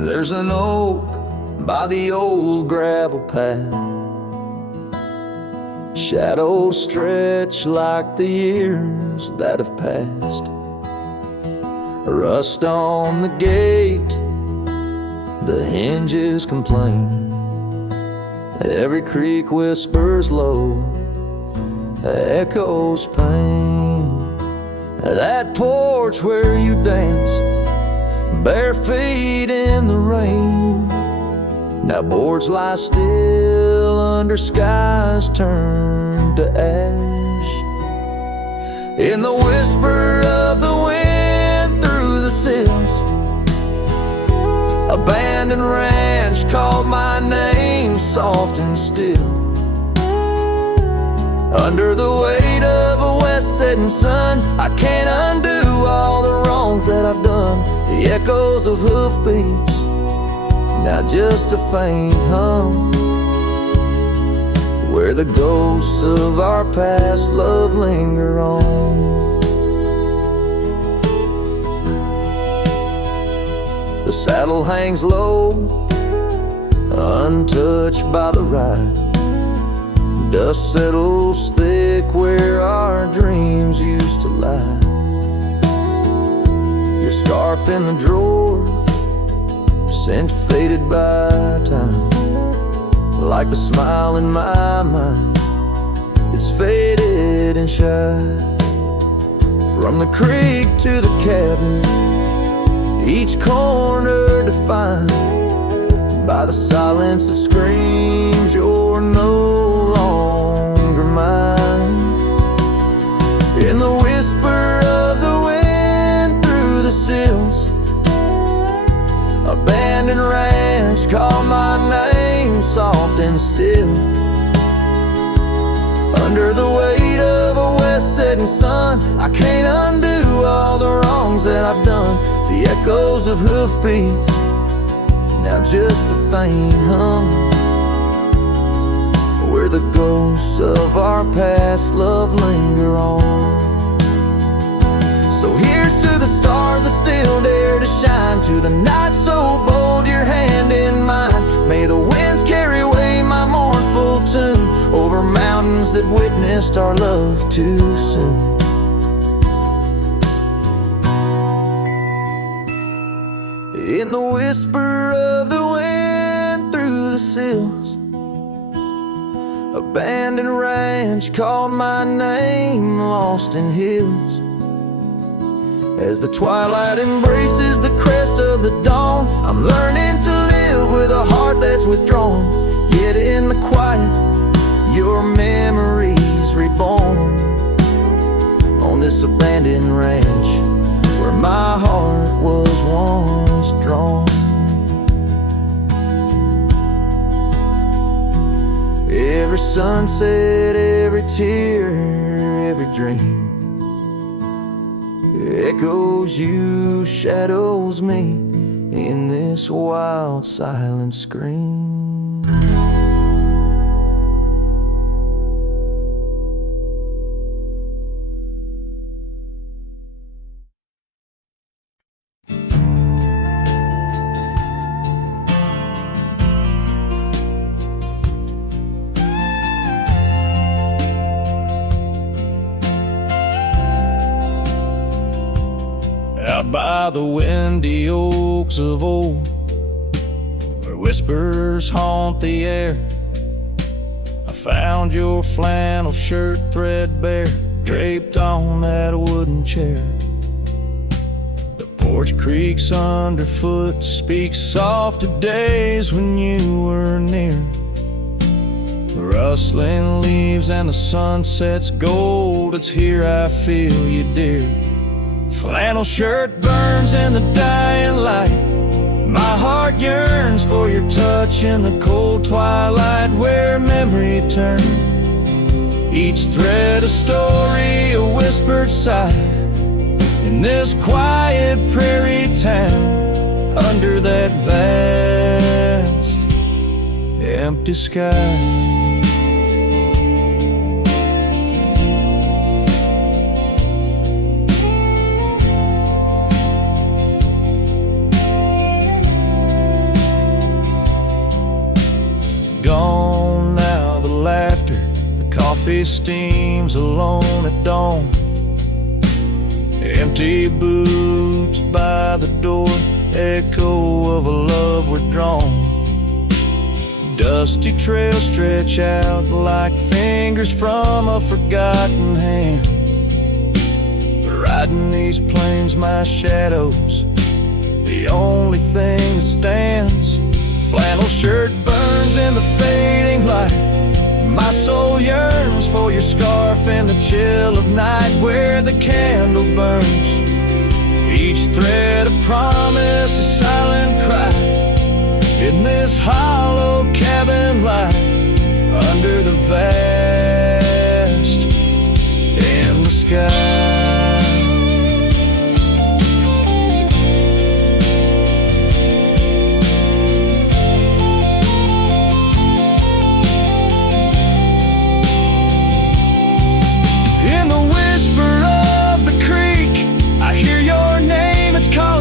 There's an oak by the old gravel path. Shadows stretch like the years that have passed. Rust on the gate, the hinges complain. Every creak whispers low, echoes pain. That porch where you danced, bare feet in the rain. Now boards lie still under skies turned to ash. In the whisper of the wind through the sills, abandoned ranch called my name soft and still. Under the weight of a west setting sun, I can't undo all the wrongs that I've done. The echoes of hoofbeats, now just a faint hum, where the ghosts of our past love linger on. The saddle hangs low, untouched by the ride. Dust settles thick where our dreams used to lie. Your scarf in the drawer, scent faded by time. Like the smile in my mind, it's faded and shy. From the creek to the cabin, each corner defined by the silence that screams you're no longer mine. In the whisper of the wind through the sills, abandoned ranch call my name soft and still. Under the weight of a west setting sun, I can't undo all the wrongs that I've done. The echoes of hoofbeats, now just a faint hum, where the ghosts of our past love linger on. So here's to the stars that still dare to shine, to the night so bold your hand in mine. May the winds carry away my mournful tune over mountains that witnessed our love too soon. In the whisper of the wind through the sills, abandoned ranch called my name lost in hills. As the twilight embraces the crest of the dawn, I'm learning to live with a heart that's withdrawn. Yet in the quiet, your memories reborn. On this abandoned ranch, where my heart was once drawn. Every sunset, every tear, every dream echoes you, shadows me in this wild silent scream. Out by the windy oaks of old, where whispers haunt the air, I found your flannel shirt threadbare, draped on that wooden chair. The porch creaks underfoot, speaks soft of days when you were near. The rustling leaves and the sunset's gold, it's here I feel you, dear. Flannel shirt burns in the dying light. My heart yearns for your touch in the cold twilight, where memory turns. Each thread a story, a whispered sigh, in this quiet prairie town, under that vast empty sky. steams alone at dawn. Empty boots by the door, echo of a love withdrawn. Dusty trails stretch out like fingers from a forgotten hand. Riding these plains, my shadow's the only thing that stands. Flannel shirt burns in the fading light. My soul yearns for your scarf in the chill of night where the candle burns. Each thread of promise, a silent cry in this hollow cabin life under the vast in the sky.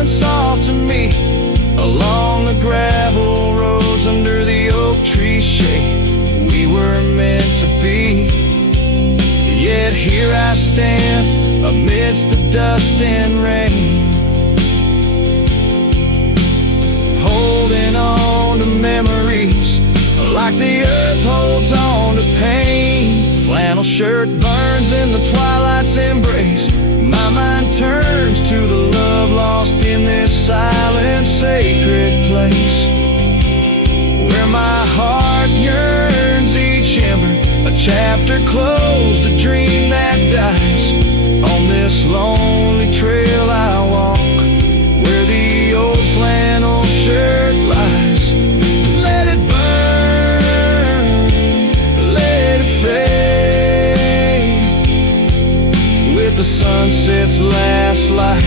Soft to me along the gravel roads under the oak tree shade. We were meant to be. Yet here I stand amidst the dust and rain, holding on to memories like the earth holds on to pain. Flannel shirt burns in the twilight's embrace. My mind turns to the love lost in this silent, sacred place, where my heart yearns each ember, a chapter closed, a dream that dies. On this lonely trail I walk, where the old flannel shirt lies. Let it burn, let it fade, with the sunset's last light,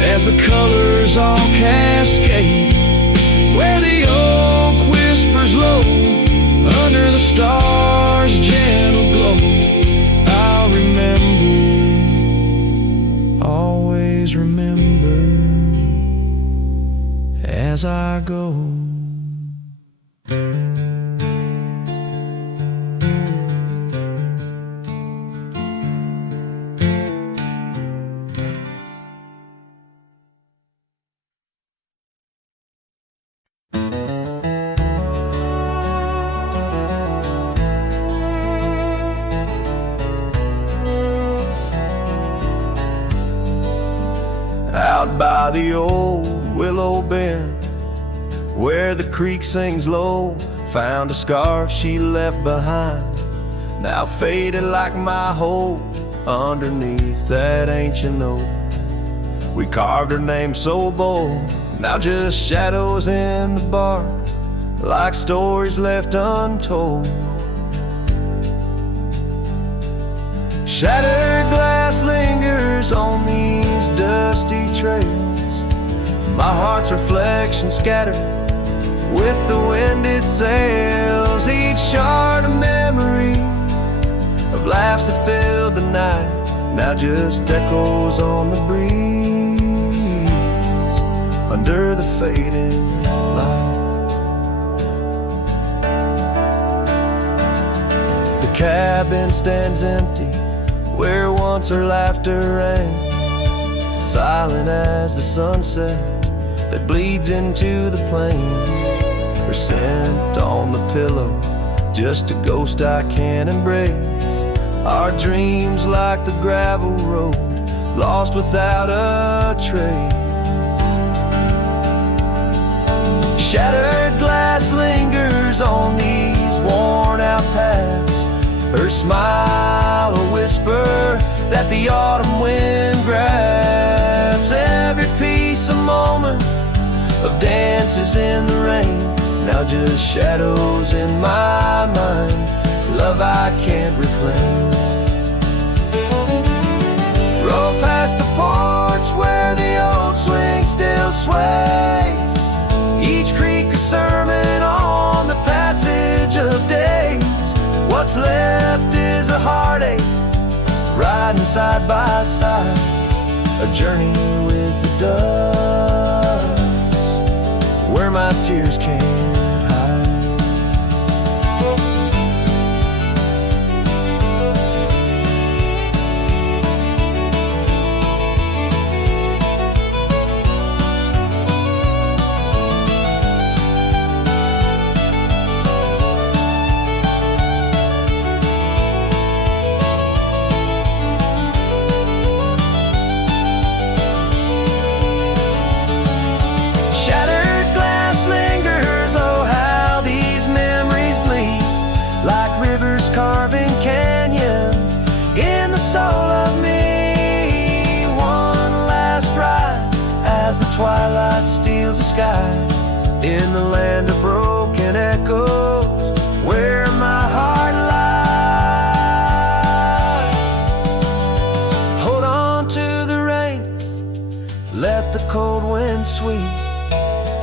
as the colors all cascade, where the oak whispers low under the stars' gentle glow. I'll remember, always remember, as I go. Out by the old willow bend, where the creek sings low, found a scarf she left behind, now faded like my hope underneath that ancient oak. We carved her name so bold, now just shadows in the bark, like stories left untold. Shattered glass lingers on these dusty trails, my heart's reflection scattered with the wind it sails. Each shard a memory of laughs that filled the night, now just echoes on the breeze under the fading light. The cabin stands empty where once her laughter rang, silent as the sunset that bleeds into the plains. Her scent on the pillow, just a ghost I can't embrace. Our dreams like the gravel road, lost without a trace. Shattered glass lingers on these worn out paths, her smile a whisper that the autumn wind grabs. Every piece a moment of dances in the rain, now just shadows in my mind, love I can't reclaim. Roll past the porch where the old swing still sways, each creek a sermon on the passage of days. What's left is a heartache, riding side by side, a journey with the dust, where my tears can't hide. sky, in the land of broken echoes, where my heart lies. Hold on to the reins, let the cold wind sweep.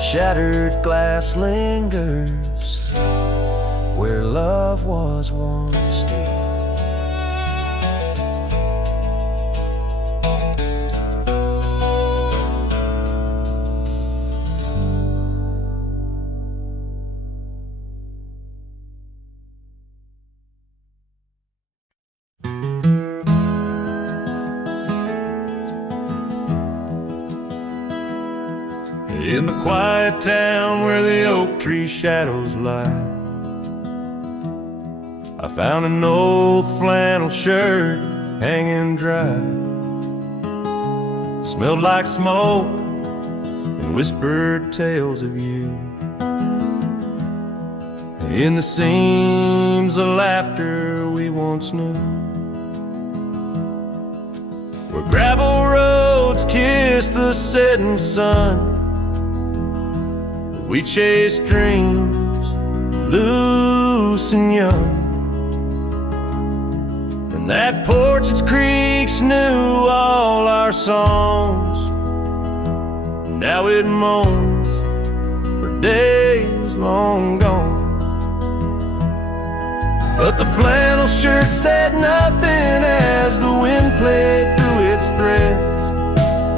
Shattered glass lingers where love was once deep. In the quiet town where the oak tree shadows lie, I found an old flannel shirt hanging dry. Smelled like smoke and whispered tales of you. In the seams of laughter we once knew, where gravel roads kiss the setting sun. We chased dreams, loose and young. And that porch, its creaks knew all our songs. Now it moans for days long gone. But the flannel shirt said nothing as the wind played through its threads,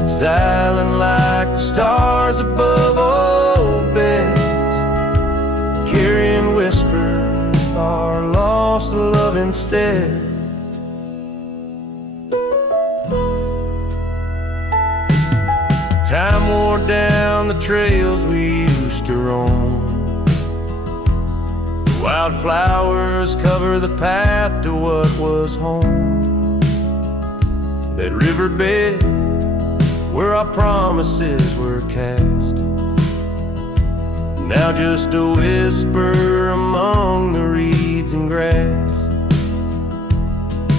silent like the stars above old beds, carrying whispers of our lost love instead. Time wore down the trails we used to roam. Wildflowers cover the path to what was home. That riverbed where our promises were cast, now just a whisper among the reeds and grass.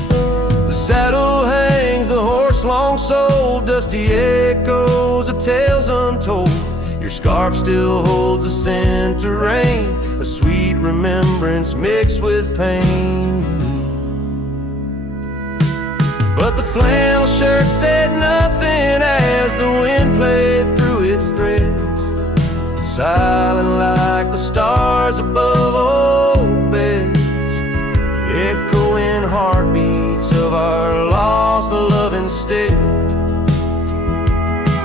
The saddle hangs, the horse long sold, dusty echoes of tales untold. Your scarf still holds a scent of rain, a sweet remembrance mixed with pain. But the flannel shirt said nothing as the wind played through its threads, silent like the stars above old beds, echoing heartbeats of our lost love instead.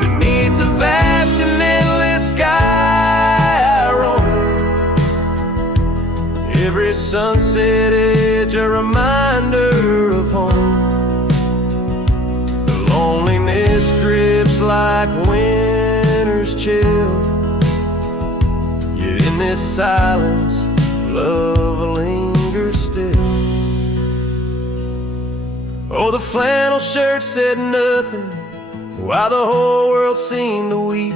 Beneath the vast and endless sky I roam, every sunset edge a reminder of home. Loneliness grips like winter's chill, yet in this silence, love lingers still. Oh, the flannel shirt said nothing, while the whole world seemed to weep.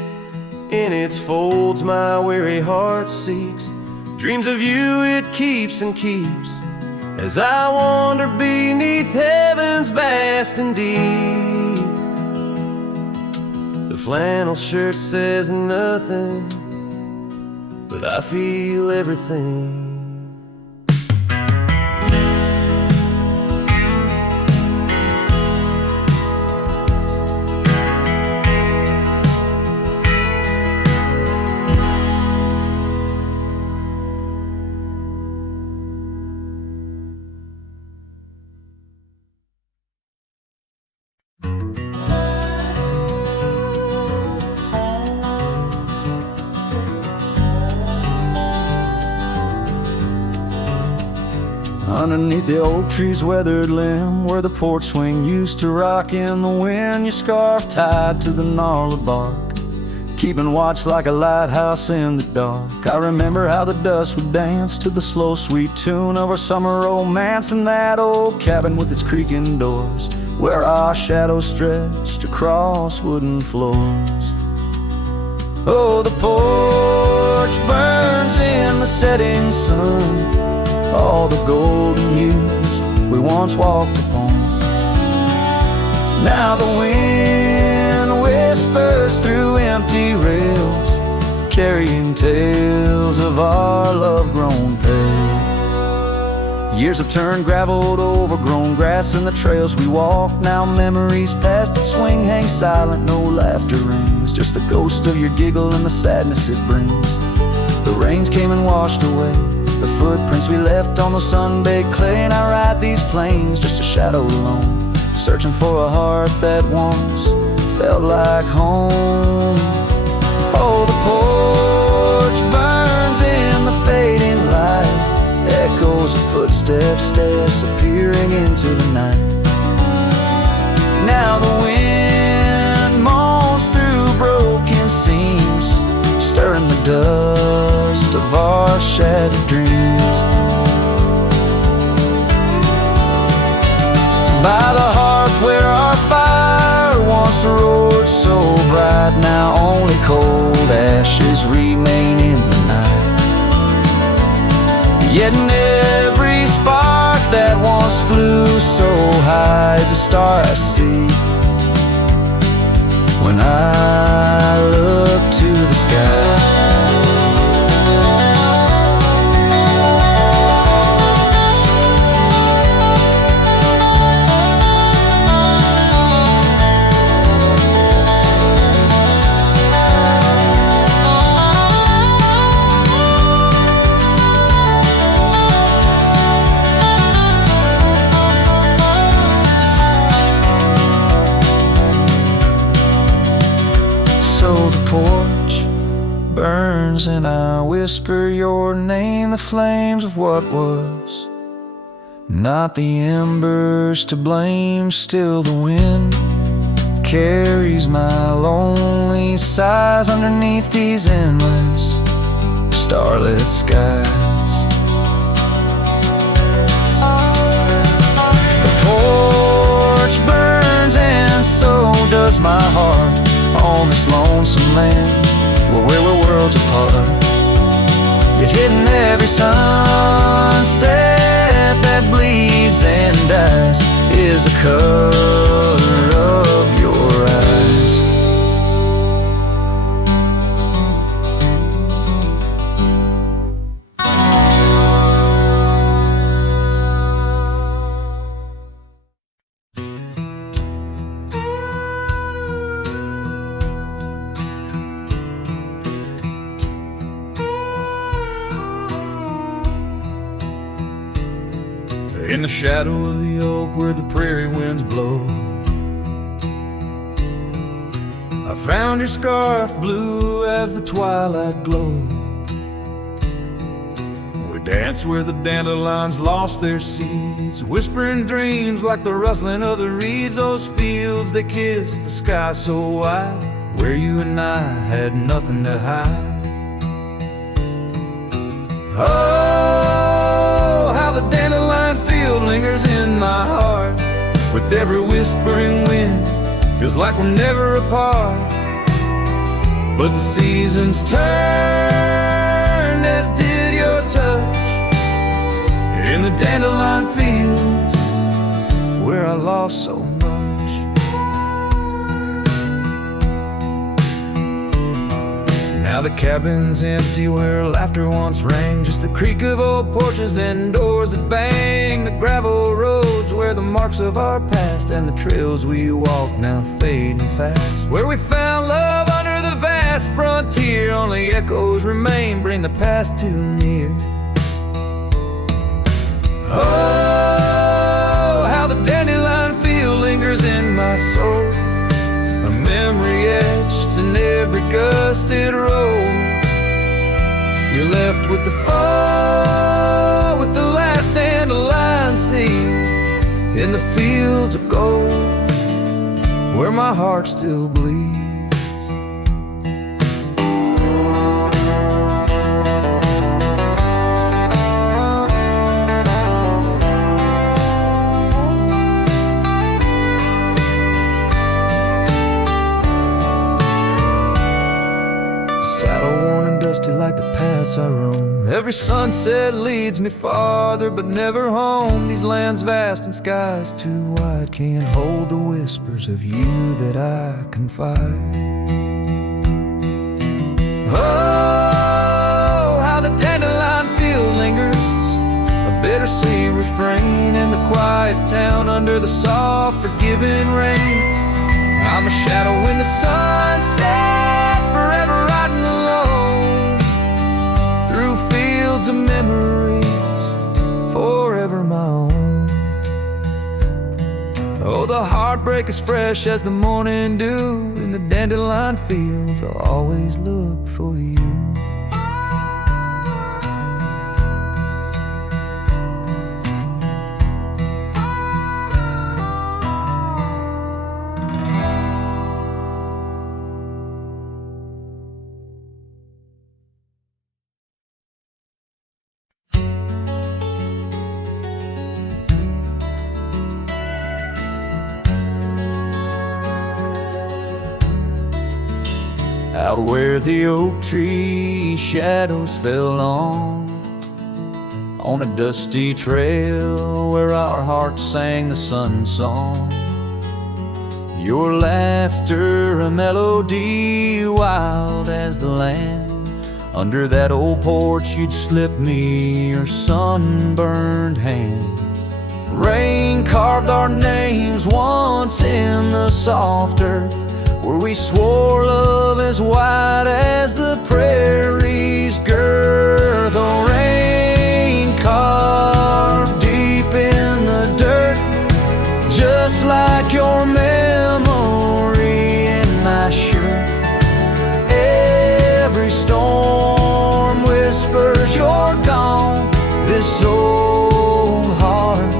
In its folds my weary heart seeks, dreams of you it keeps and keeps, as I wander beneath heaven's vast and deep. The flannel shirt says nothing, but I feel everything. Underneath the oak tree's weathered limb, where the porch swing used to rock in the wind, your scarf tied to the gnarled bark, keeping watch like a lighthouse in the dark. I remember how the dust would dance to the slow sweet tune of our summer romance in that old cabin with its creaking doors, where our shadows stretched across wooden floors. Oh, the porch burns in the setting sun, all the golden years we once walked upon. Now the wind whispers through empty rails, carrying tales of our love grown pale. Years have turned gravel to overgrown grass, and the trails we walk now memories past that swing hang silent. No laughter rings, just the ghost of your giggle and the sadness it brings. The rains came and washed away the footprints we left on the sun-baked clay, and I ride these plains just a shadow alone, searching for a heart that once felt like home. Oh, the porch burns in the fading light, echoes of footsteps disappearing into the night. Now the wind moans through broken seams, stirring the dust of our shattered dreams. By the hearth where our fire once roared so bright, now only cold ashes remain in the night. Yet in every spark that once flew so high is a star I see when I look to the sky. And I whisper your name, the flames of what was, not the embers to blame. Still the wind carries my lonely sighs underneath these endless starlit skies. The porch burns and so does my heart on this lonesome land where we're worlds apart. Yet hidden every sunset that bleeds and dies is the color of your eyes. In the shadow of the oak where the prairie winds blow, I found your scarf blue as the twilight glowed. We danced where the dandelions lost their seeds, whispering dreams like the rustling of the reeds. Those fields, they kissed the sky so wide, where you and I had nothing to hide. Oh, how the dandelion field lingers in my heart. With every whispering wind, feels like we're never apart. But the seasons turned, as did your touch, in the dandelion fields where I lost so much. Now the cabin's empty where laughter once rang, just the creak of old porches and doors that bang. The gravel roads where the marks of our past and the trails we walk now fading fast. Where we found love under the vast frontier, only echoes remain, bring the past too near. Oh, how the dandelion field lingers in my soul, a memory etched in every gusted road. You're left with the fall, with the last dandelion seed in the fields of gold, where my heart still bleeds. Like the paths I roam, every sunset leads me farther but never home. These lands vast and skies too wide can't hold the whispers of you that I confide. Oh, refrain in the quiet town under the soft, forgiving rain. I'm a shadow in the sunset, forever riding alone through fields of memories, forever my own. Oh, the heartbreak is fresh as the morning dew. In the dandelion fields, I'll always look for you. Out where the oak tree shadows fell on a dusty trail where our hearts sang the sun song. Your laughter a melody wild as the land. Under that old porch you'd slip me your sunburned hand. Rain carved our names once in the soft earth, where we swore love as wide as the prairie's girth. Oh, rain carved deep in the dirt, just like your memory in my shirt. Every storm whispers you're gone. This old heart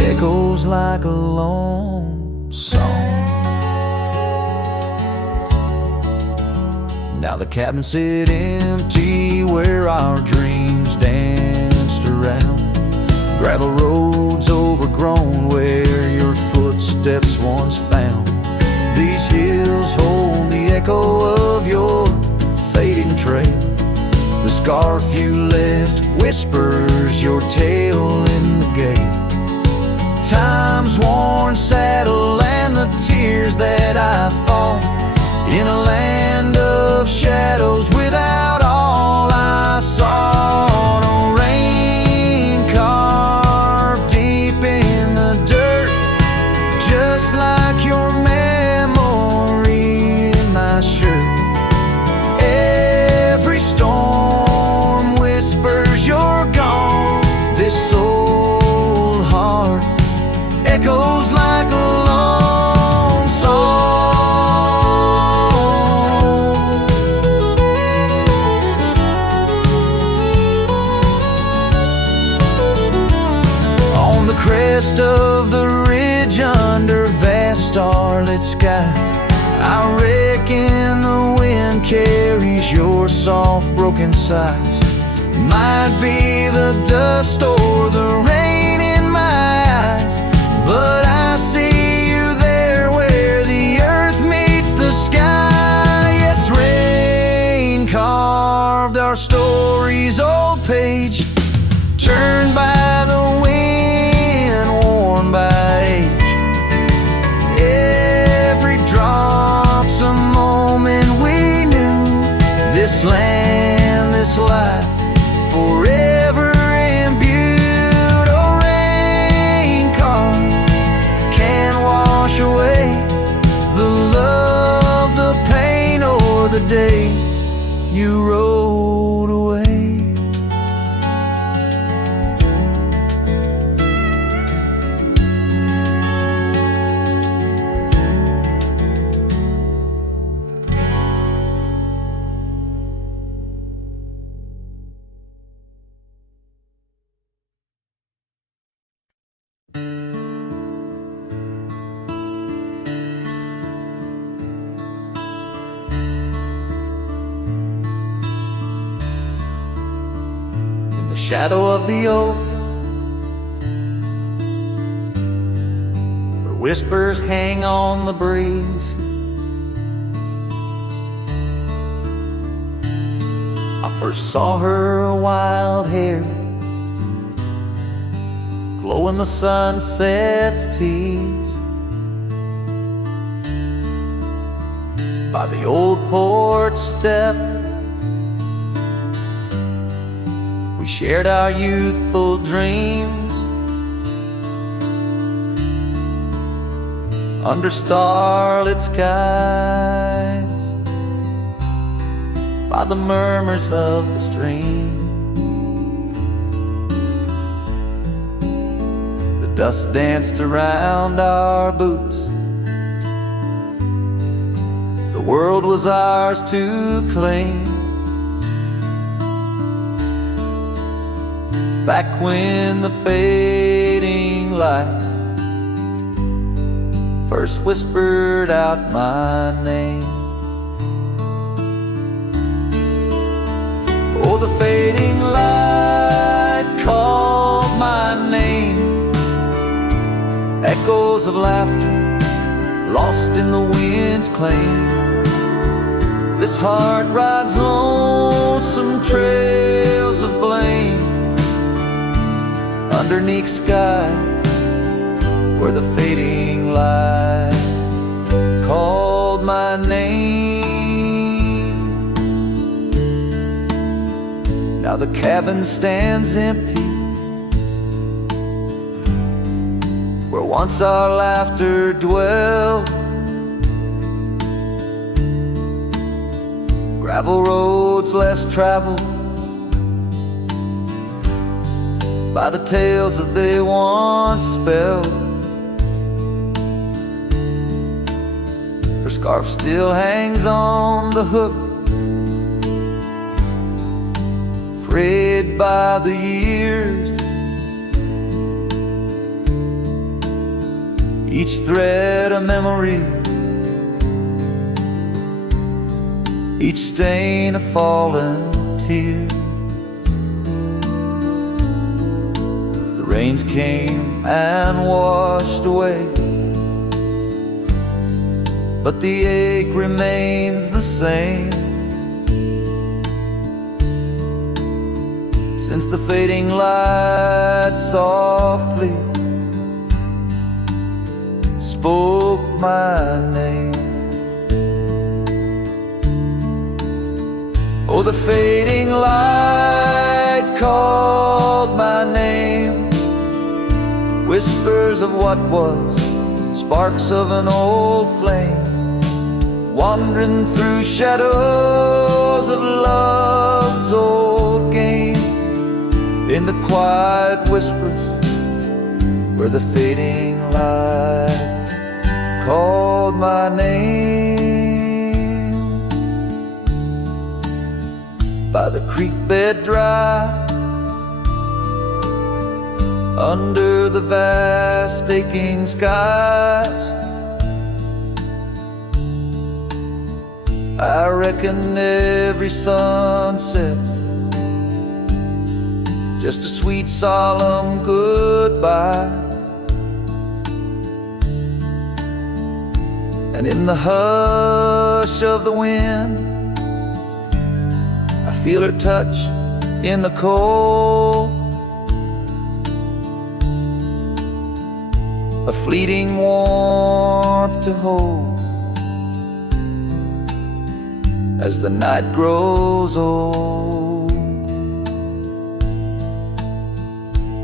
echoes like a lone song. Now the cabin sit empty where our dreams danced around. Gravel roads overgrown where your footsteps once found. These hills hold the echo of your fading trail. The scarf you left whispers your tale in the gate. Time's worn saddle and the tears that I fought in a land of shadows without all I saw. No rain carved deep in the dirt, just like your memory in my shirt. Every storm whispers you're gone. This old heart echoes like a lone song. Crest of the ridge under vast starlit skies, I reckon the wind carries your soft broken sighs. Might be the dust or the rain in my eyes, but I see you there where the earth meets the sky. Yes, rain carved our story's old page, turned by the wind, by age. Every drop's a moment we knew. This land, this life, forever imbued. Oh, rain carved can't wash away the love, the pain, or the day you rode away. Shadow of the oak, where whispers hang on the breeze. I first saw her wild hair glow in the sunset's tease. By the old porch step, we shared our youthful dreams. under starlit skies, by the murmurs of the stream. The dust danced around our boots. The world was ours to claim. Back when the fading light first whispered out my name. Oh, the fading light called my name. Echoes of laughter lost in the wind's claim. This heart rides lonesome trails of blame underneath skies where the fading light called my name. Now the cabin stands empty where once our laughter dwelled. Gravel roads less traveled by the tales that they once spelled. Her scarf still hangs on the hook, frayed by the years. Each thread a memory, each stain a fallen tear. The rains came and washed away, but the ache remains the same. Since the fading light softly spoke my name. Oh, the fading light called my name. Whispers of what was, sparks of an old flame, wandering through shadows of love's old game. In the quiet whispers where the fading light called my name. By the creek bed dry, under the vast aching skies, I reckon every sunset's just a sweet solemn goodbye. And in the hush of the wind, I feel her touch in the cold, a fleeting warmth to hold as the night grows old.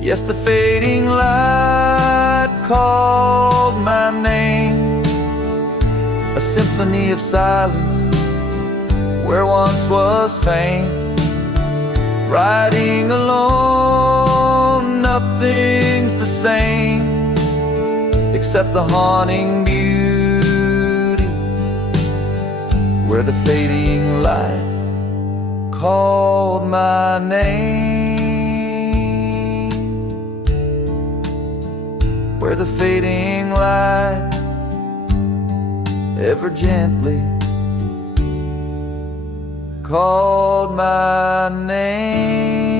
Yes, the fading light called my name, a symphony of silence where once was fame. Riding alone, nothing's the same except the haunting beauty where the fading light called my name. Where the fading light ever gently called my name.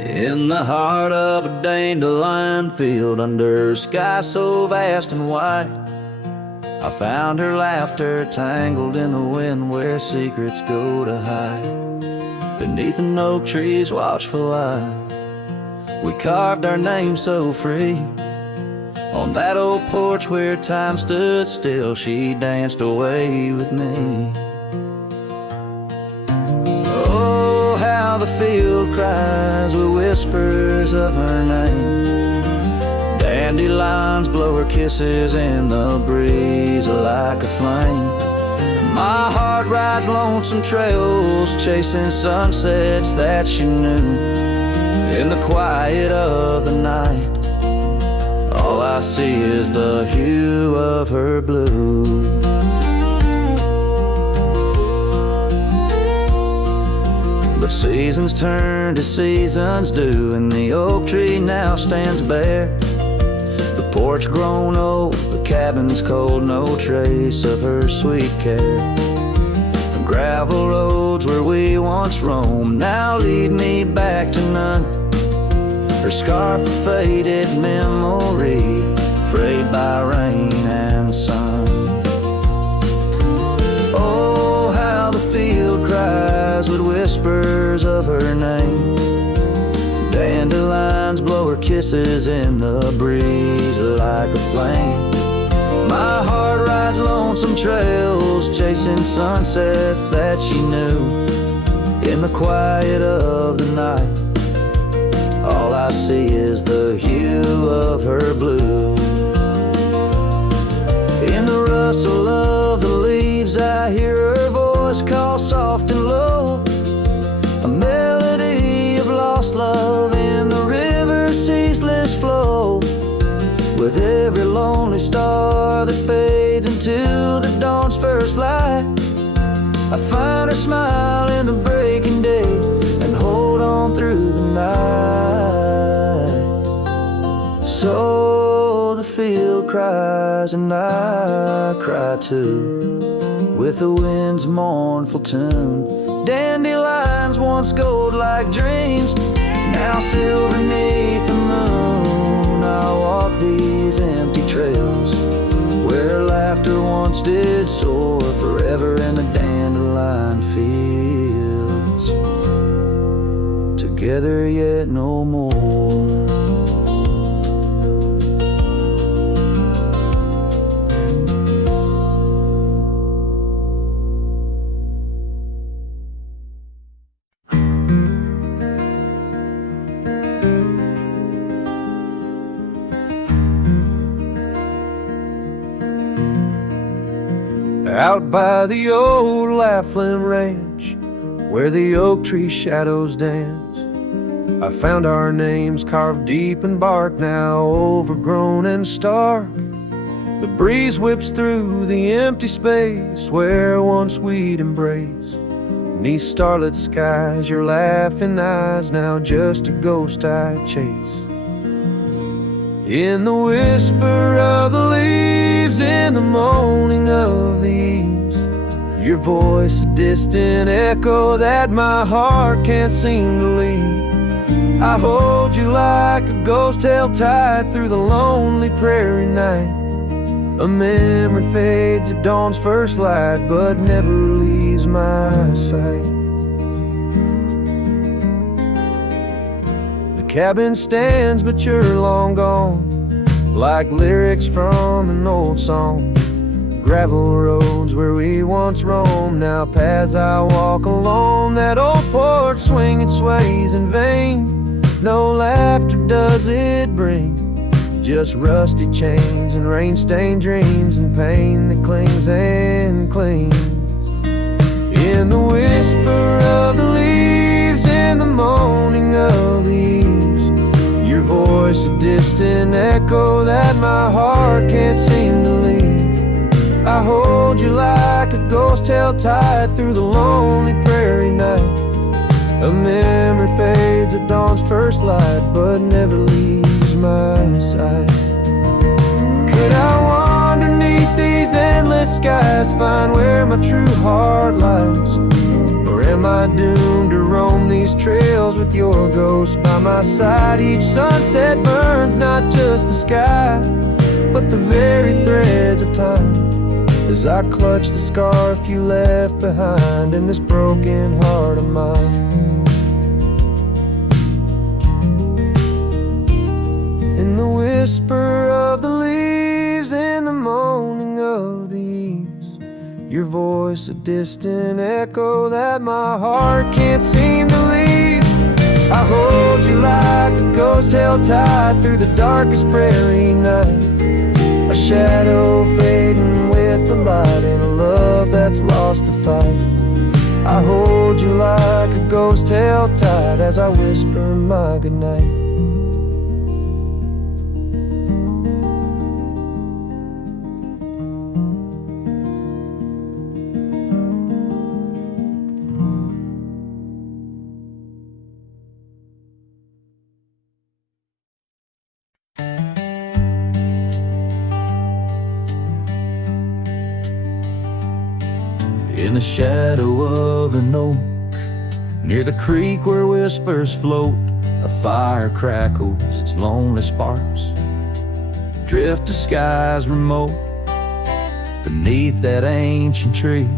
In the heart of a dandelion field, under a sky so vast and white, I found her laughter tangled in the wind where secrets go to hide. Beneath an oak tree's watchful eye, we carved our name so free, On that old porch where time stood still, she danced away with me. Oh, how the field cries with whispers of her name. Dandelions blow her kisses in the breeze like a flame. My heart rides lonesome trails, chasing sunsets that she knew. In the quiet of the night, all I see is the hue of her blue. But seasons turn to seasons do, and the oak tree now stands bare. The porch grown old, the cabin's cold, no trace of her sweet care. The gravel roads where we once roamed now lead me back to none. Her scarf a faded memory, frayed by rain and sun. Oh, how the field cries with whispers of her name. Dandelions blow her kisses in the breeze like a flame. My heart rides lonesome trails, chasing sunsets that she knew. In the quiet of the night, all I see is the hue of her blue. In the rustle of the leaves, I hear her voice call soft and low. A melody of lost love in the river's ceaseless flow. With every lonely star that fades into the dawn's first light, I find her smile in the breaking day and hold on through the night. So the field cries and I cry too, with the wind's mournful tune. Dandelions once gold like dreams, now silver beneath the moon. I walk these empty trails where laughter once did soar, forever in the dandelion fields, together yet no more. Out by the old Laughlin Ranch, where the oak tree shadows dance, I found our names carved deep in bark, now overgrown and stark. The breeze whips through the empty space where once we'd embrace. Beneath starlit skies, your laughing eyes, now just a ghost I chase. In the whisper of the leaves, in the moaning of the eaves, your voice a distant echo that my heart can't seem to leave. I hold you like a ghost held tight through the lonely prairie night. A memory fades at dawn's first light, but never leaves my sight. The cabin stands, but you're long gone, like lyrics from an old song. Gravel roads where we once roamed, now paths I walk alone. That old porch swing, it sways in vain. No laughter does it bring, just rusty chains and rain-stained dreams and pain that clings and clings. In the whisper of the leaves, in the moaning of the eaves, your voice a distant echo that my heart can't seem to leave. I hold you like a ghost held tight through the lonely prairie night. A memory fades at dawn's first light, but never leaves my sight. Could I wander beneath these endless skies, find where my true heart lies? Or am I doomed to roam these trails with your ghost by my side? Each sunset burns not just the sky, but the very threads of time, as I clutch the scarf you left behind in this broken heart of mine. In the whisper of the leaves in the moaning of the eaves. Your voice a distant echo that my heart can't seem to leave. I hold you like a ghost held tight through the darkest prairie night. A shadow fading with the light in a love that's lost the fight. I hold you like a ghost held tight as I whisper my goodnight. In the shadow of an oak, near the creek where whispers float, a fire crackles its lonely sparks. Drift to skies remote, beneath that ancient tree,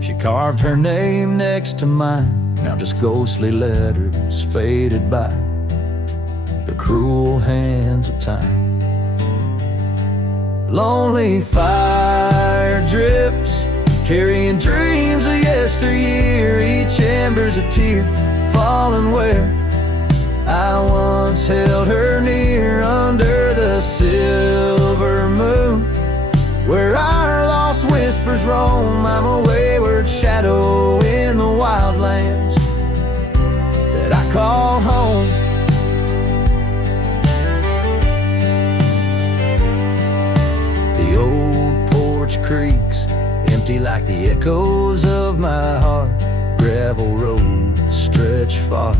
she carved her name next to mine. Now just ghostly letters faded by the cruel hands of time. Lonely fire drifts, carrying dreams of yesteryear. Each ember's a tear falling where I once held her near. Under the silver moon, where our lost whispers roam, I'm a wayward shadow in the wildlands that I call home. The old porch creaks, empty like the echoes of my heart. Gravel roads stretch far,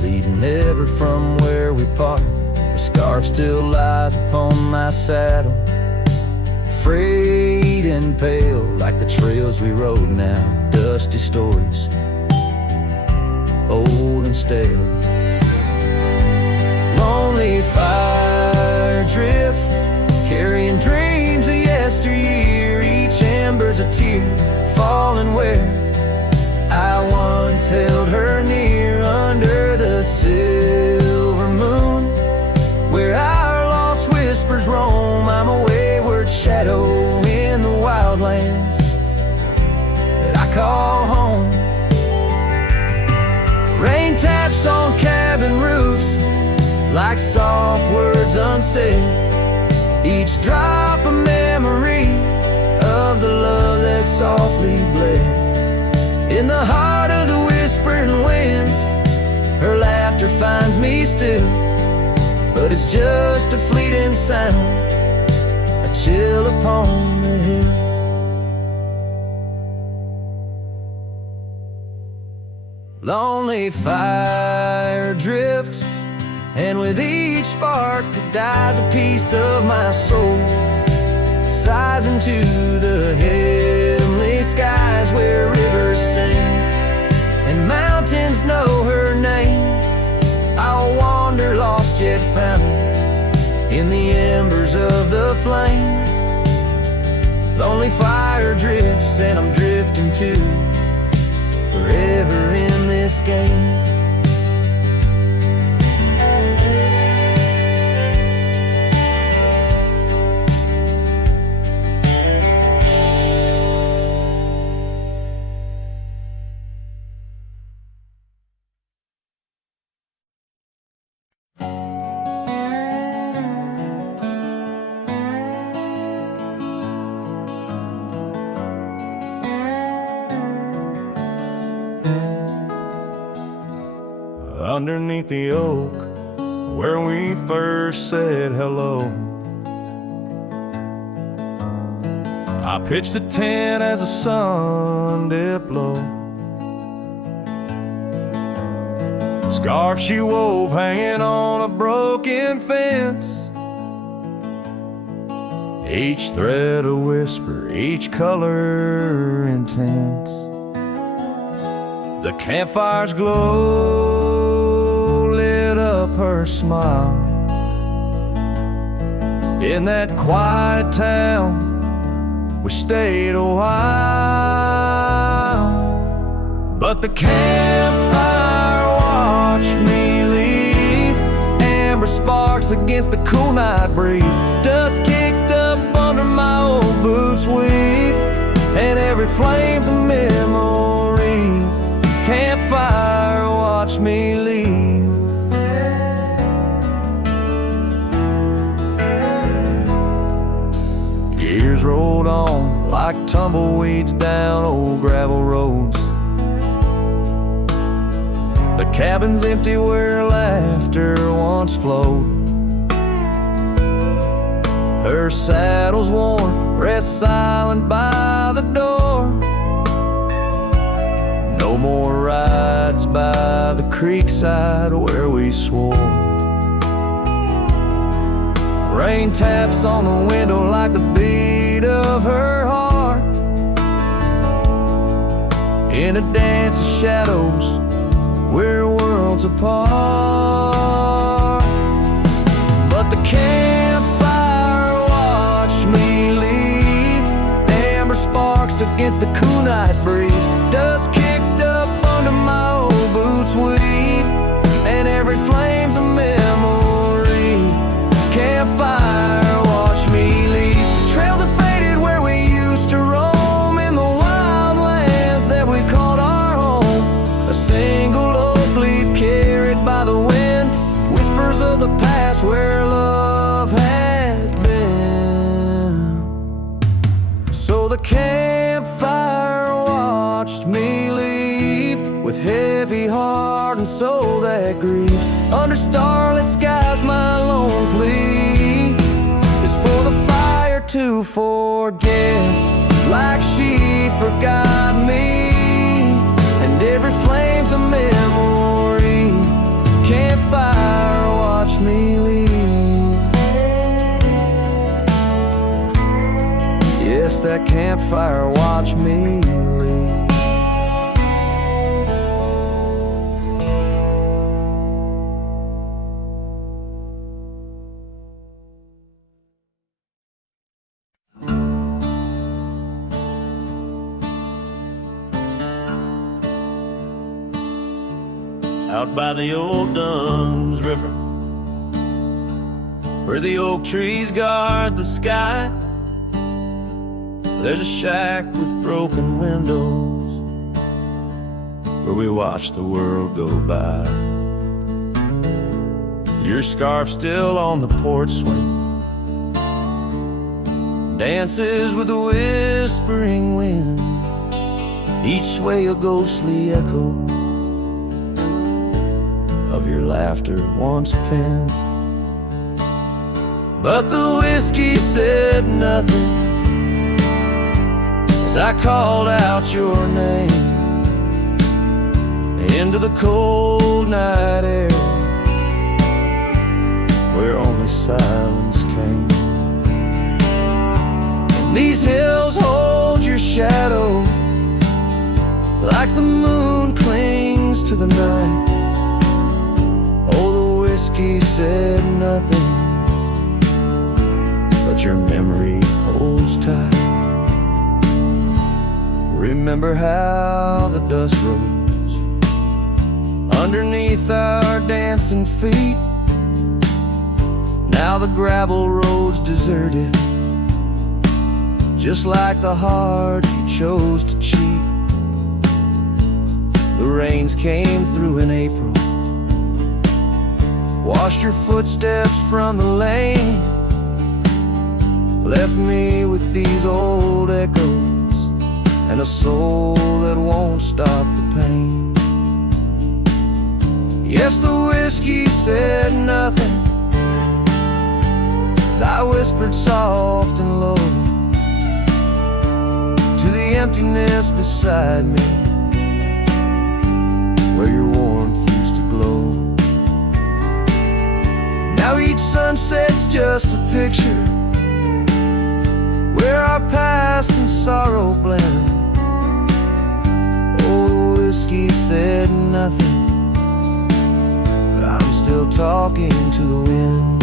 leading ever from where we part. The scarf still lies upon my saddle, frayed and pale like the trails we rode now. Dusty stories, old and stale. Lonely fire drifts, carrying dreams of yesteryear. Each ember's a tear falling where I once held her near. Under the silver moon, where our lost whispers roam, I'm a wayward shadow in the wildlands that I call home. Rain taps on cabin roofs like soft words unsaid, each drop a memory of the love that softly bled. In the heart of the whispering winds, her laughter finds me still, but it's just a fleeting sound, a chill upon the hill. Lonely fire drifts, and with each spark that dies, a piece of my soul sighs into the heavenly skies, where rivers sing and mountains know her name. I'll wander lost yet found in the embers of the flame. Lonely fire drifts, and I'm drifting too, forever in this game. Underneath the oak, where we first said hello, I pitched a tent as the sun dipped low. Scarf she wove hanging on a broken fence, each thread a whisper, each color intense. The campfire's glow lit up her smile. In that quiet town we stayed a while, but the campfire watched me leave. Amber sparks against the cool night breeze. Dust kicked up under my old boots weave, and every flame's a memory. Campfire, watch me leave. Years rolled on like tumbleweeds down old gravel roads. The cabin's empty where laughter once flowed. Her saddle's worn, rests silent by the door. No more rides by the creekside where we swore. Rain taps on the window like the beat of her heart, in a dance of shadows we're worlds apart. But the campfire watched me leave, amber sparks against the cool night breeze. Dust kicked up under my old boots weave, and every flame's a memory. Campfire, watch me leave. Trails have faded where we used to roam, in the wild lands that we called our home. A single oak leaf carried by the wind, whispers of the past where love had been. So the campfire watched me leave, with heavy heart and soul that grieves. Under starlit skies my lone plea is for the fire to forget, like she forgot me. And every flame's a memory. Campfire, watch me leave. Yes, that campfire, watch me leave. Out by the old Duns River, where the oak trees guard the sky, there's a shack with broken windows, where we watch the world go by. Your scarf still on the porch swing, dances with the whispering wind, each way a ghostly echo of your laughter once penned. But the whiskey said nothing as I called out your name into the cold night air, where only silence came. And these hills hold your shadow like the moon clings to the night. Oh, the whiskey said nothing, but your memory holds tight. Remember how the dust rose underneath our dancing feet. Now the gravel road's deserted, just like the heart you chose to cheat. The rains came through in April, washed your footsteps from the lane, left me with these old echoes and a soul that won't stop the pain. Yes, the whiskey said nothing as I whispered soft and low to the emptiness beside me, where your warmth used to glow. Now each sunset's just a picture where our past and sorrow blend. Oh, the whiskey said nothing, but I'm still talking to the wind.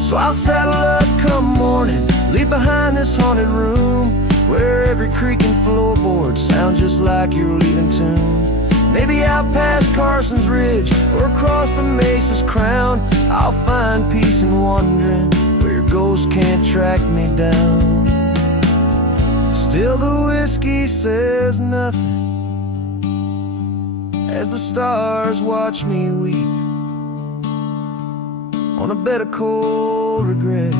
So I'll saddle up come morning, leave behind this haunted room, where every creaking floorboard sounds just like your leaving tune. Maybe out past Carson's Ridge or across the mesa's crown, I'll find peace in wandering where your ghost can't track me down. Still the whiskey says nothing as the stars watch me weep on a bed of cold regrets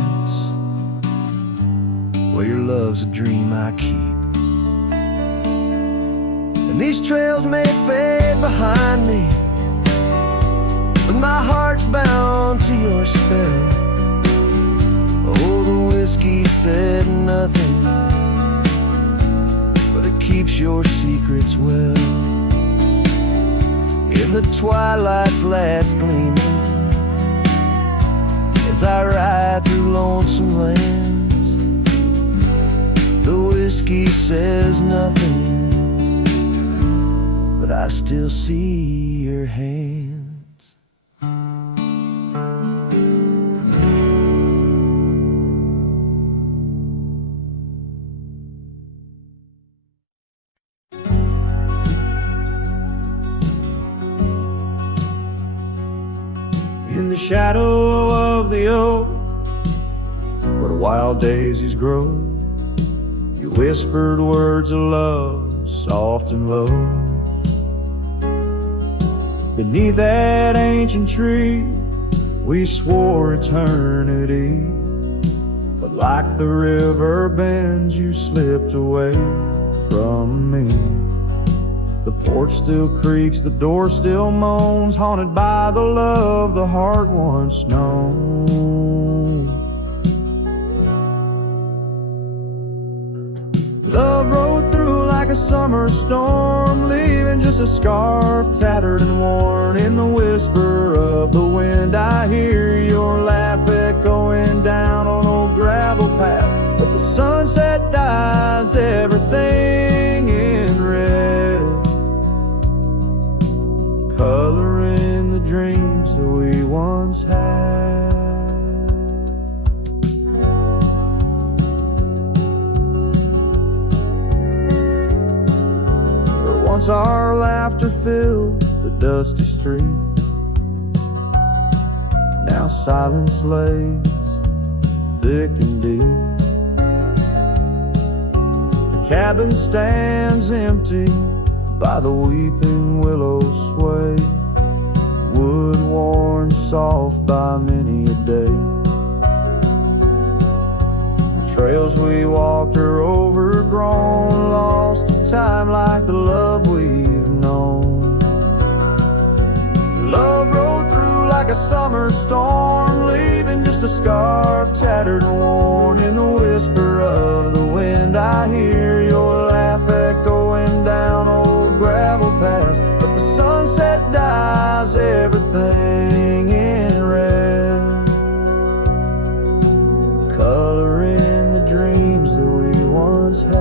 where your love's a dream I keep. And these trails may fade behind me, but my heart's bound to your spell. Oh, the whiskey said nothing, but it keeps your secrets well. In the twilight's last gleaming, as I ride through lonesome lands, the whiskey says nothing, but I still see your hands. In the shadow of the oak, where wild daisies grow, you whispered words of love, soft and low. Beneath that ancient tree, we swore eternity, but like the river bends, you slipped away from me. The porch still creaks, the door still moans, haunted by the love the heart once known. Love rode through like a summer storm, leaving just a scarf tattered and worn. In the whisper of the wind, I hear your laugh echoing down on old gravel path. But the sunset dyes everything in red, coloring the dreams that we once had. Where once our laughter filled the dusty street, now silence lays thick and deep. The cabin stands empty by the weeping willow sway, wood worn soft by many a day. The trails we walked are overgrown, lost to time like the love we've known. Love rode through like a summer storm, leaving just a scarf tattered and worn. In the whisper of the wind, I hear your laugh echoing down old gravel paths. But the sunset dyes everything in red, coloring the dreams that we once had.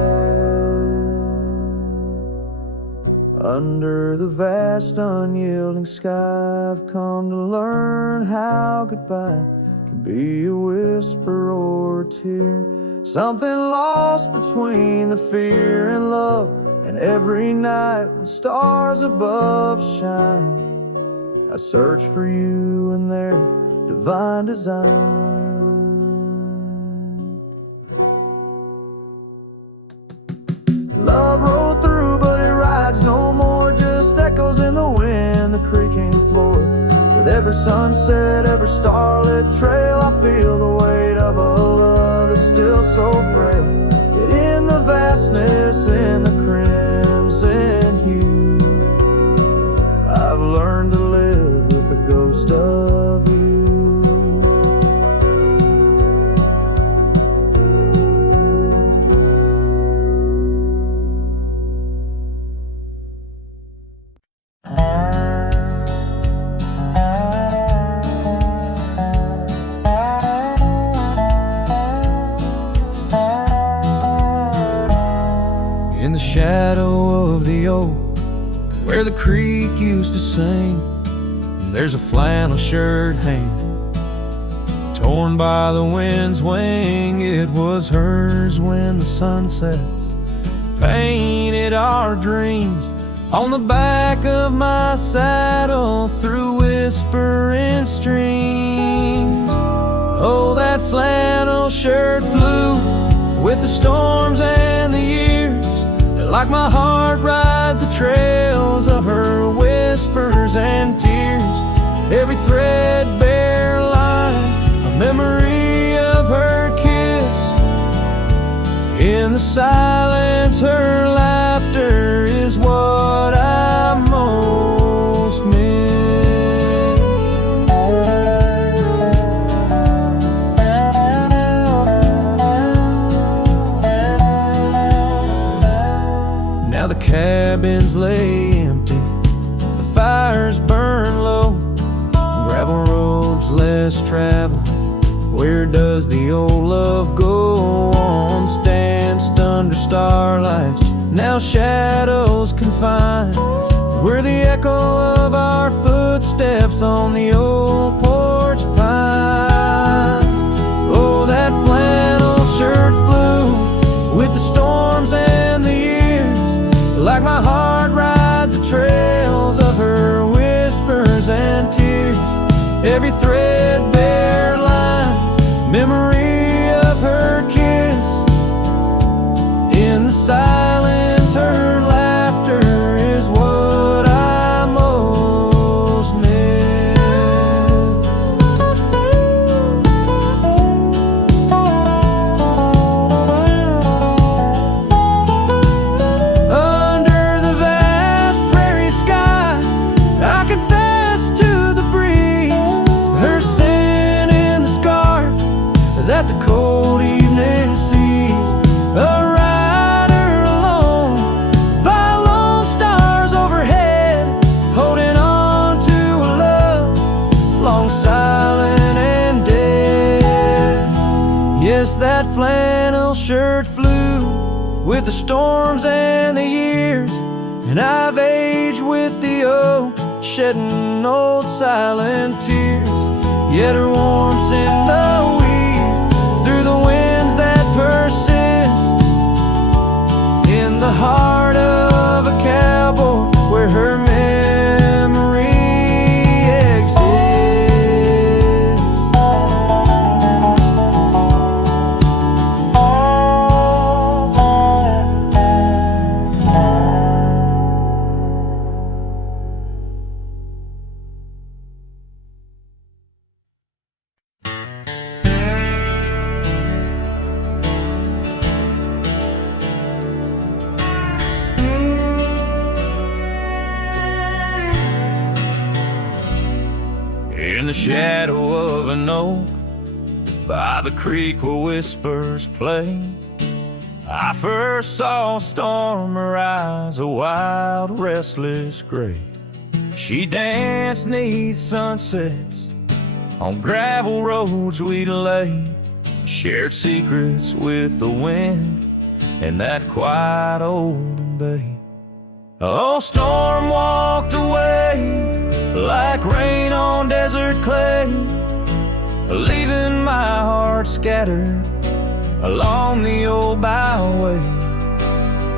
Under the vast unyielding sky, I've come to learn how goodbye can be a whisper or a tear, something lost between the fear and love. And every night when stars above shine, I search for you in their divine design. Love rolled through, but it rides no more, just echoes in the wind, the creaking floor. With every sunset, every starlit trail, I feel the weight of a love that's still so frail. Yet in the vastness, in the crimson hue, I've learned to live with the ghost of you. In the shadow of the oak, where the creek used to sing, there's a flannel shirt hanging, torn by the wind's wing. It was hers when the sunsets painted our dreams on the back of my saddle through whispering streams. Oh, that flannel shirt flew with the storms and the years, like my heart rides the trails of her whispers and tears. Every threadbare line, a memory of her kiss. In the silence, her laughter is what I most miss. Now the cabins lay empty, the fires burn low, gravel roads less traveled. Where does the old love go? On stands under starlights, now shadows confined. We're the echo of our footsteps on the old porch pines. Oh, that flannel shirt flew with the storms and the years, like my heart rides the trails of her whispers and tears. Every threadbare line, memory of her kiss. In the silence, her laughter is what I most miss. Under the vast prairie sky, I confess to the breeze, her scent in the scarf that the cold evening sees. A rider alone by lone stars overhead, holding on to a love long silent and dead. Yes, that flannel shirt flew with the storms and the years, and I've aged with the oaks, shedding old silent tears. Yet her warmth's in the weave, through the winds that persist, in the heart of a cowboy where her memory exists. In the shadow of an oak, by the creek where whispers play, I first saw a storm arise, a wild, restless gray. She danced 'neath sunsets on gravel roads we'd lay, shared secrets with the wind in that quiet old bay. Oh, storm walked away like rain on desert clay, leaving my heart scattered along the old byway.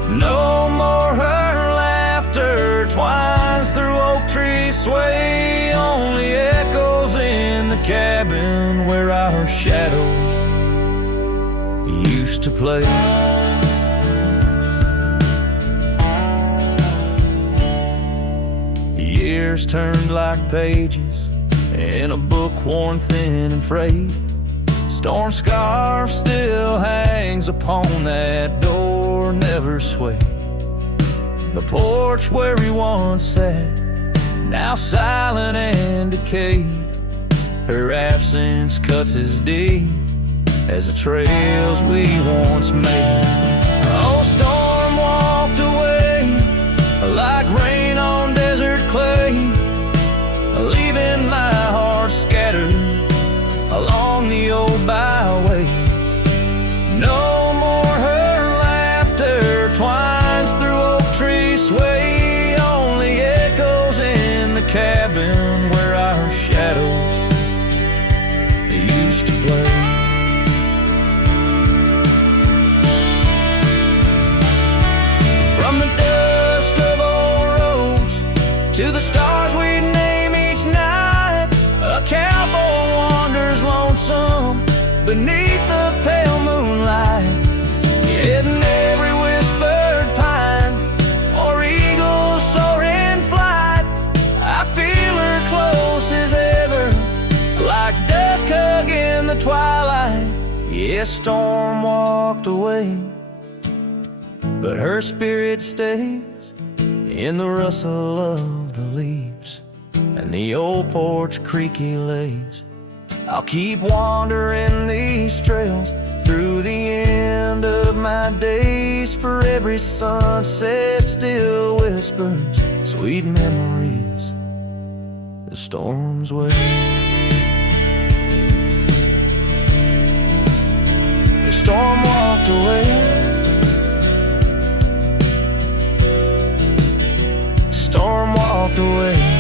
No more her laughter twines through oak tree sway, only echoes in the cabin where our shadows used to play. Years turned like pages in a book worn thin and frayed. Storm scarf still hangs upon that door, never swayed. The porch where we once sat, now silent and decayed. Her absence cuts as deep as the trails we once made. Oh, storm walked away like rain on desert clay, leaving my heart scattered along the old byway. No more her laughter twines through oak tree sway, only echoes in the cabin where our shadows used to play. Yes, storm walked away, but her spirit stays in the rustle of the leaves and the old porch creaky lays. I'll keep wandering these trails through the end of my days, for every sunset still whispers sweet memories the storm's way. The storm walked away, storm walked away.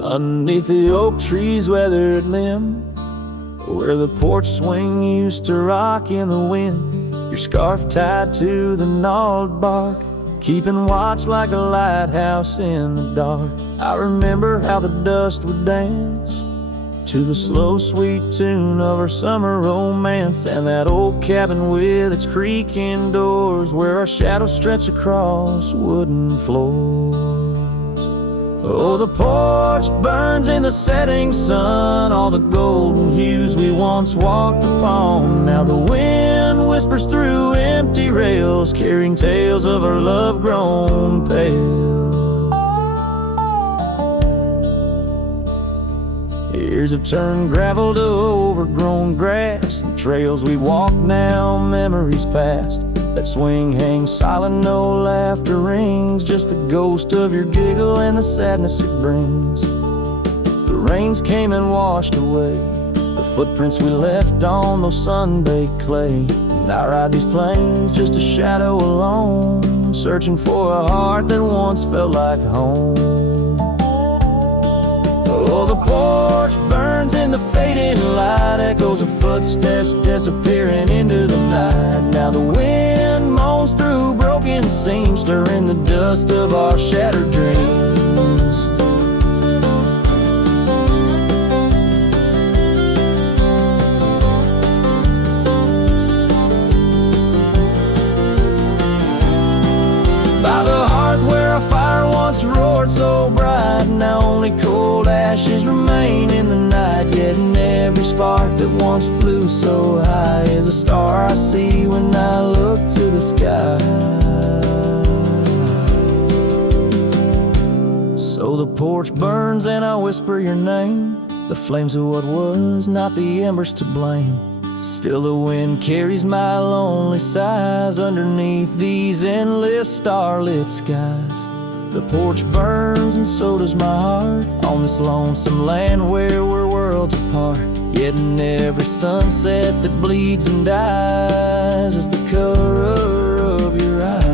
Underneath the oak tree's weathered limb, where the porch swing used to rock in the wind, your scarf tied to the gnarled bark, keeping watch like a lighthouse in the dark. I remember how the dust would dance to the slow sweet tune of our summer romance, and that old cabin with its creaking doors, where our shadows stretch across wooden floors. Oh, the porch burns in the setting sun, all the golden hues we once walked upon. Now the wind whispers through empty rails, carrying tales of our love grown pale. Years have turned gravel to overgrown grass, and trails we walk now, memories past. That swing hangs silent, no laughter rings, just the ghost of your giggle and the sadness it brings. The rains came and washed away the footprints we left on those sun-baked clay, and I ride these plains just a shadow alone, searching for a heart that once felt like home. Oh, the porch burns in the fading light, echoes of footsteps disappearing into the night. Now the wind moans through broken seams, stirring the dust of our shattered dreams. By the hearth where a fire once roared so bright, now only cold ashes remain in the night. Yet in every spark that once flew so high is a star I see when I look to the sky. So the porch burns and I whisper your name, the flames of what was, not the embers to blame. Still the wind carries my lonely sighs underneath these endless starlit skies. The porch burns and so does my heart on this lonesome land where we're worlds apart. Yet in every sunset that bleeds and dies is the color of your eyes.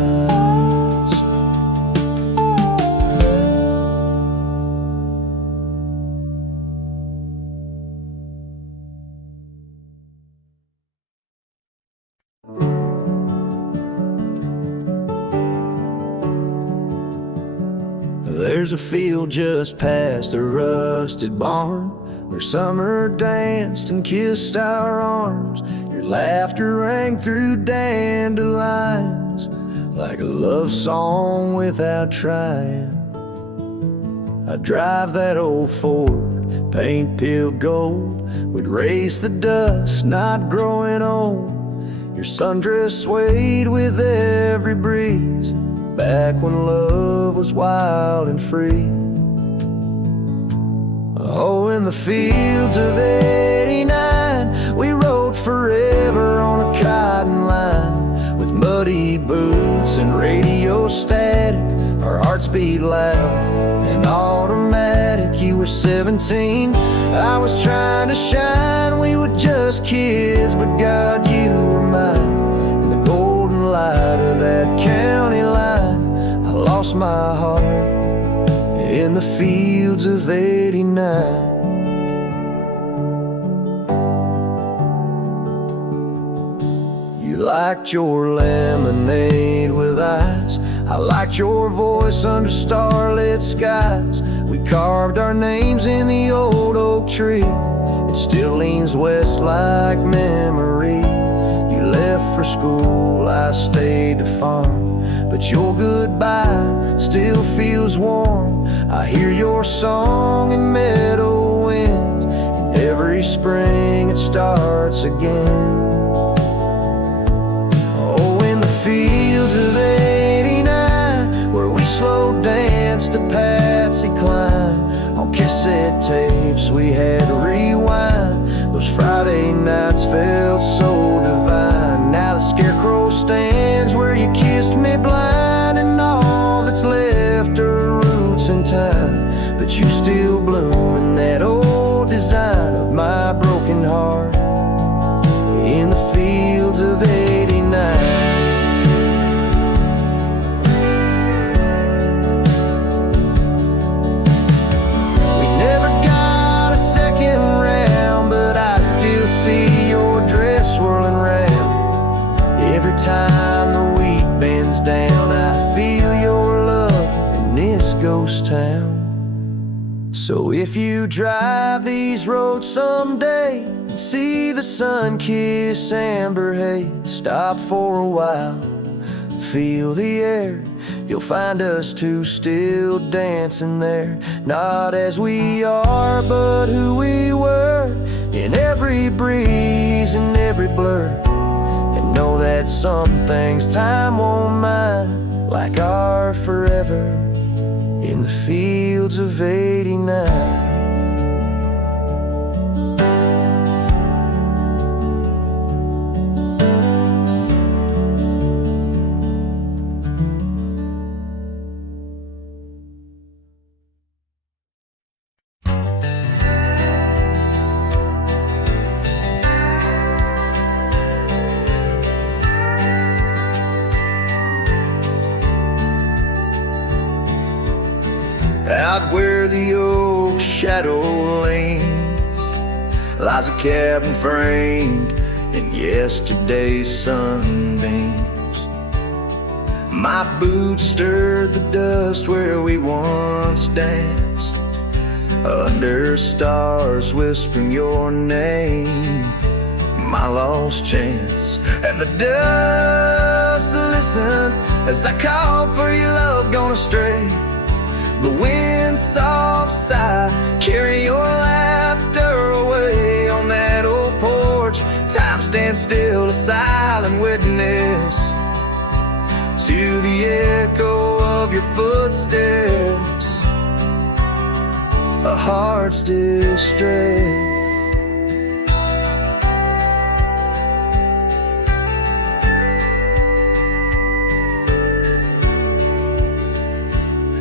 There's a field just past a rusted barn where summer danced and kissed our arms. Your laughter rang through dandelions like a love song without trying. I'd drive that old Ford, paint peeled gold. We'd race the dust, not growing old. Your sundress swayed with every breeze, back when love was wild and free. Oh, in the fields of '89, we rode forever on a cotton line, with muddy boots and radio static, our hearts beat loud and automatic. You were 17, I was trying to shine. We were just kids, but God, you were mine. In the golden light of that county line, I lost my heart in the fields of '89. You liked your lemonade with ice, I liked your voice under starlit skies. We carved our names in the old oak tree. It still leans west like memory. You left for school, I stayed to farm, but your goodbye still feels warm. I hear your song in meadow winds, and every spring it starts again. Oh, in the fields of '89, where we slow danced to Patsy Cline. On cassette tapes we had to rewind. Those Friday nights felt so divine. Now the scarecrow stands where you kissed me blind, and all that's left are roots in time. But you still bloom in that old design of my broken heart in the fields of '89. Time the wheat bends down, I feel your love in this ghost town. So if you drive these roads someday and see the sun-kissed amber haze, stop for a while, feel the air. You'll find us two still dancing there, not as we are, but who we were, in every breeze and every blur. Know that some things time won't mind, like our forever in the fields of '89. Out where the oak shadow leans lies a cabin framed in yesterday's sunbeams. My boots stirred the dust where we once danced, under stars whispering your name, my lost chance. And the dust listened as I called for your love gone astray. The wind's soft sigh carry your laughter away. On that old porch, time stands still, a silent witness to the echo of your footsteps, a heart's distress.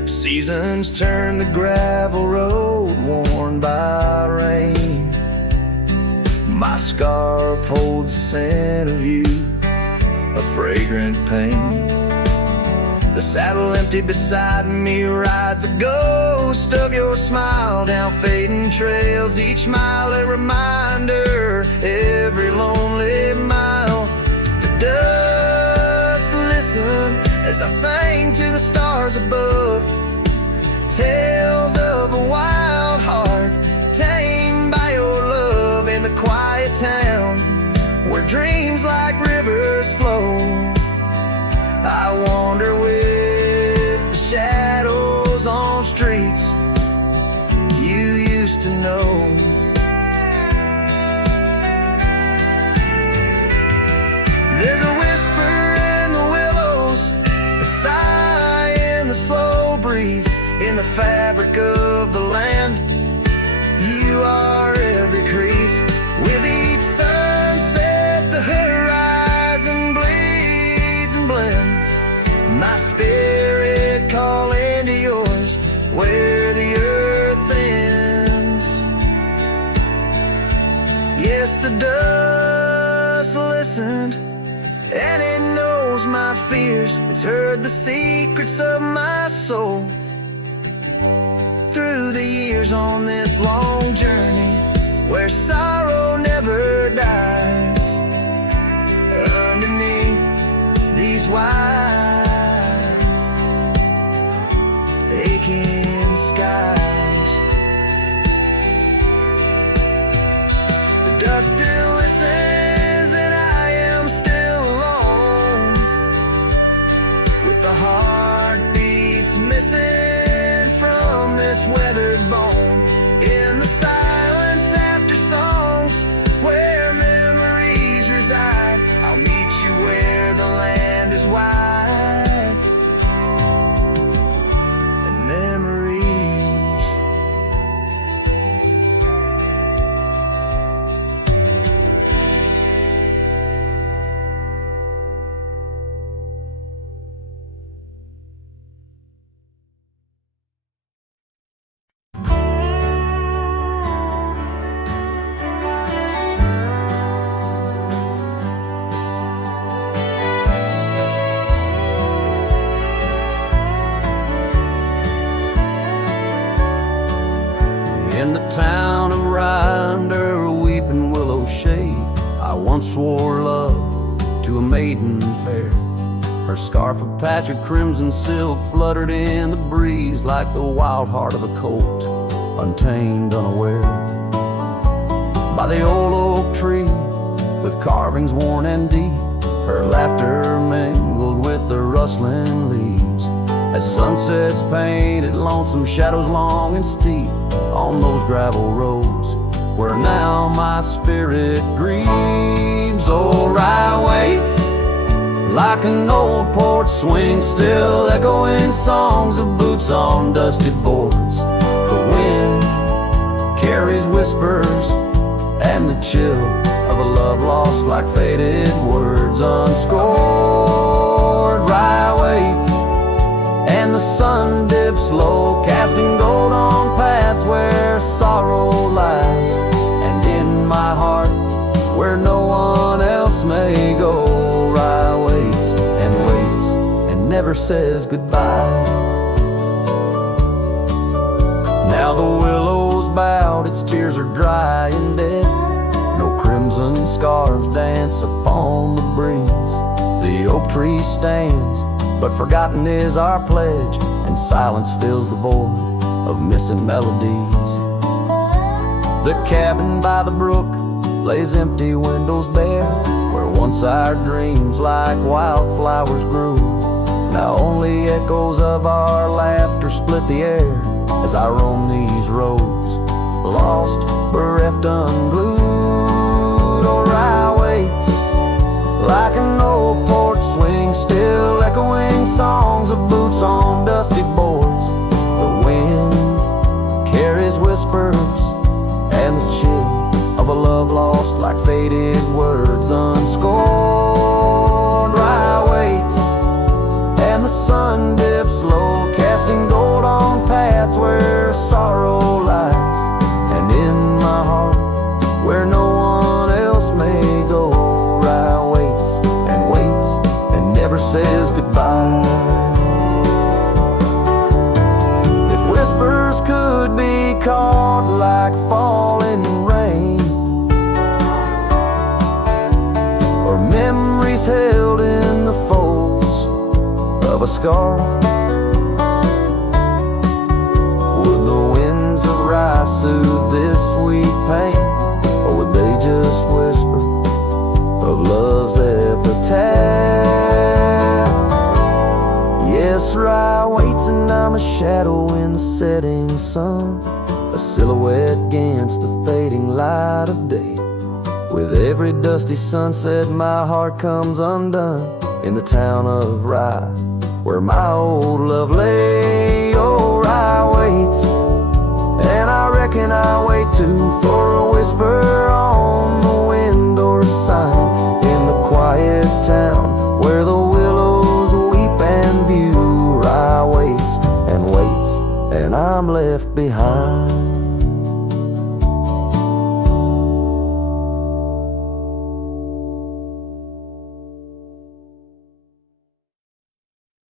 Seasons turn the gravel road worn by rain. My scarf holds the scent of you, a fragrant pain. The saddle empty beside me rides a ghost of your smile down fading trails. Each mile a reminder, every lonely mile. The dust listened as I sang to the stars above, tales of a wild heart tamed by your love. In the quiet town where dreams like rivers flow, I wander with the shadows on streets you used to know. There's a whisper in the willows, a sigh in the slow breeze, in the fabric of the land. You are every crease. With each sunset the horizon bleeds and blends, my spirit calling to yours where the earth ends. Yes, the dust listened and it knows my fears. It's heard the secrets of my soul through the years on this long journey where sorrow never dies. Underneath these wide skies. The dust still listens and I am still alone, with the heartbeats missing from this weathered bone. In the silence after songs where memories reside, I'll meet you where the land is wide and memories. In the town of Rye, under a weeping willow shade, I once swore love to a maiden fair. Her scarf of patch of crimson silk fluttered in the breeze like the wild heart of a colt, untamed, unaware. By the old oak tree, with carvings worn and deep, her laughter mingled with the rustling leaves, as sunsets painted lonesome shadows long and steep on those gravel roads where now my spirit grieves. Oh, Rye waits like an old porch swing, still echoing songs of boots on dusty boards. The wind carries whispers and the chill of a love lost like faded words unscored. Rye waits and the sun dips low, casting gold on paths where sorrow lies, and in my heart where no one else may go. Rye waits and never says goodbye. Now the willow's bowed, its tears are dry and dead, no crimson scarves dance upon the breeze. The oak tree stands, but forgotten is our pledge, and silence fills the void of missing melodies. The cabin by the brook lays empty, windows bare, where once our dreams like wildflowers grew. Now only echoes of our laughter split the air as I roam these roads, lost, bereft, unglued. Oh, Rye waits like an old porch swing, still echoing songs of boots on dusty boards. The wind carries whispers and the chill of a love lost like faded words unscored. Rye waits and the sun dips low, casting gold on paths where sorrow lies, and in my heart where no one else may go. Rye waits and never says goodbye. If whispers could be caught like falling rain, or memories held in the folds of a scarf, would the winds of Rye soothe this sweet pain, or would they just whisper of love's epitaph? Yes, Rye waits and I'm a shadow in the setting sun, a silhouette against the fading light of day. With every dusty sunset my heart comes undone in the town of Rye, where my old love lay. Oh, Rye waits, and I reckon I'll wait too, for a whisper on the wind or a sign in the quiet town where the willows weep and view. Rye waits, and I'm left behind.